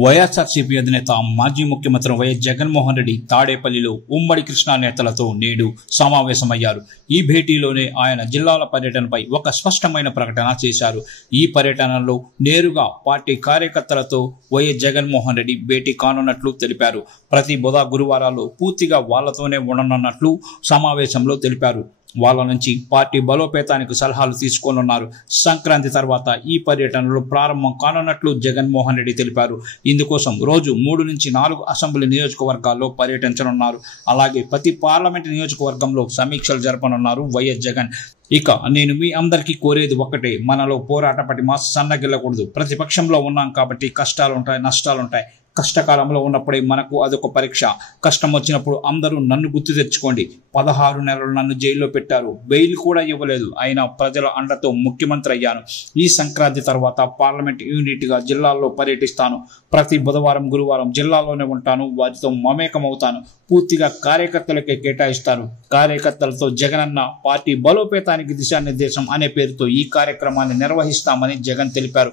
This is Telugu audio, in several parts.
వైఎస్ఆర్సీపీ అధినేత మాజీ ముఖ్యమంత్రి వైఎస్ జగన్మోహన్ రెడ్డి తాడేపల్లిలో ఉమ్మడి కృష్ణా నేతలతో నేడు సమావేశమయ్యారు. ఈ భేటీలోనే ఆయన జిల్లాల పర్యటనపై ఒక స్పష్టమైన ప్రకటన చేశారు. ఈ పర్యటనలో నేరుగా పార్టీ కార్యకర్తలతో వైఎస్ జగన్మోహన్ రెడ్డి భేటీ కానున్నట్లు తెలిపారు. ప్రతి బుధ గురువారాల్లో పూర్తిగా వాళ్లతోనే ఉండనున్నట్లు సమావేశంలో తెలిపారు. వాళ్ళ నుంచి పార్టీ బలోపేతానికి సలహాలు తీసుకోనున్నారు. సంక్రాంతి తర్వాత ఈ పర్యటనలు ప్రారంభం కానున్నట్లు జగన్మోహన్ రెడ్డి తెలిపారు. ఇందుకోసం రోజు 3 నుంచి 4 అసెంబ్లీ నియోజకవర్గాల్లో పర్యటించనున్నారు. అలాగే ప్రతి పార్లమెంట్ నియోజకవర్గంలో సమీక్షలు జరపనున్నారు వైఎస్ జగన్. ఇక నేను మీ అందరికీ కోరేది ఒకటే, మనలో పోరాట పటిమ సన్నగిల్లకూడదు. ప్రతిపక్షంలో ఉన్నాం కాబట్టి కష్టాలుంటాయి, నష్టాలుంటాయి. కష్టకాలంలో ఉన్నప్పుడే మనకు అదొక పరీక్ష. కష్టం వచ్చినప్పుడు అందరూ నన్ను గుర్తు తెచ్చుకోండి. 16 నెలలు నన్ను జైల్లో పెట్టారు, బెయిల్ కూడా ఇవ్వలేదు. అయినా ప్రజల అండతో ముఖ్యమంత్రి అయ్యాను. ఈ సంక్రాంతి తర్వాత పార్లమెంట్ యూనిట్గా జిల్లాల్లో పర్యటిస్తాను. ప్రతి బుధవారం గురువారం జిల్లాలోనే ఉంటాను. వారితో మమేకమవుతాను. పూర్తిగా కార్యకర్తలకే కేటాయిస్తాను. కార్యకర్తలతో జగనన్న పార్టీ బలోపేతానికి దిశానిర్దేశం అనే పేరుతో ఈ కార్యక్రమాన్ని నిర్వహిస్తామని జగన్ తెలిపారు.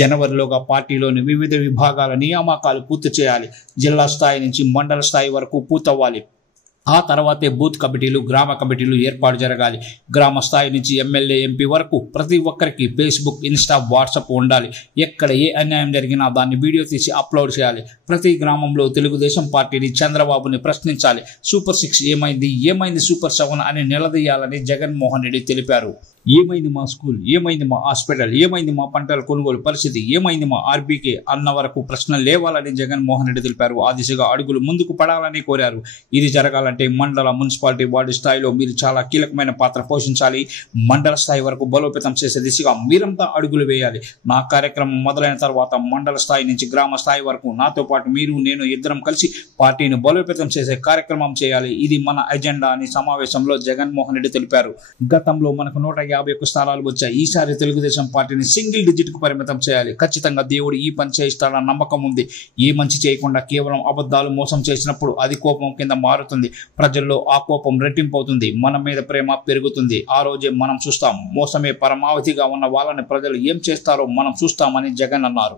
జనవరిలోగా పార్టీలోని వివిధ విభాగాల నియామకాలు పూర్తి చేయాలి. జిల్లా స్థాయి నుంచి మండల స్థాయి వరకు పూర్తవ్వాలి. ఆ తర్వాతే బూత్ కమిటీలు, గ్రామ కమిటీలు ఏర్పాటు జరగాలి. గ్రామ స్థాయి నుంచి ఎమ్మెల్యే, ఎంపీ వరకు ప్రతి ఒక్కరికి ఫేస్బుక్, ఇన్స్టా, వాట్సాప్ ఉండాలి. ఎక్కడ ఏ అన్యాయం జరిగినా దాన్ని వీడియో తీసి అప్లోడ్ చేయాలి. ప్రతి గ్రామంలో తెలుగుదేశం పార్టీని, చంద్రబాబుని ప్రశ్నించాలి. సూపర్ 6 ఏమైంది, ఏమైంది సూపర్ 7 అని నిలదీయాలని జగన్మోహన్ రెడ్డి తెలిపారు. ఏమైంది మా స్కూల్, ఏమైంది మా హాస్పిటల్, ఏమైంది మా పంటల కొనుగోలు పరిస్థితి, ఏమైంది మా ఆర్బీకే అన్న వరకు ప్రశ్నలు లేవాలని జగన్మోహన్ రెడ్డి తెలిపారు. ఆ దిశగా అడుగులు ముందుకు పడాలని కోరారు. ఇది జరగాలంటే మండల, మున్సిపాలిటీ, వార్డు స్థాయిలో మీరు చాలా కీలకమైన పాత్ర పోషించాలి. మండల స్థాయి వరకు బలోపేతం చేసే దిశగా మీరంతా అడుగులు వేయాలి. నా కార్యక్రమం మొదలైన తర్వాత మండల స్థాయి నుంచి గ్రామ స్థాయి వరకు నాతో పాటు మీరు, నేను ఇద్దరం కలిసి పార్టీని బలోపేతం చేసే కార్యక్రమం చేయాలి. ఇది మన ఎజెండా అని సమావేశంలో జగన్మోహన్ రెడ్డి తెలిపారు. గతంలో మనకు 151 స్థానాలు వచ్చాయి. ఈసారి తెలుగుదేశం పార్టీని సింగిల్ డిజిట్ కు పరిమితం చేయాలి. ఖచ్చితంగా దేవుడు ఈ పని చేయిస్తాడన్న నమ్మకం ఉంది. ఏ మంచి చేయకుండా కేవలం అబద్ధాలు, మోసం చేసినప్పుడు అది కోపం కింద మారుతుంది. ప్రజల్లో ఆ కోపం రెట్టింపు అవుతుంది. మన మీద ప్రేమ పెరుగుతుంది. ఆ రోజే మనం చూస్తాం. మోసమే పరమావధిగా ఉన్న వాళ్ళని ప్రజలు ఏం చేస్తారో మనం చూస్తామని జగన్ అన్నారు.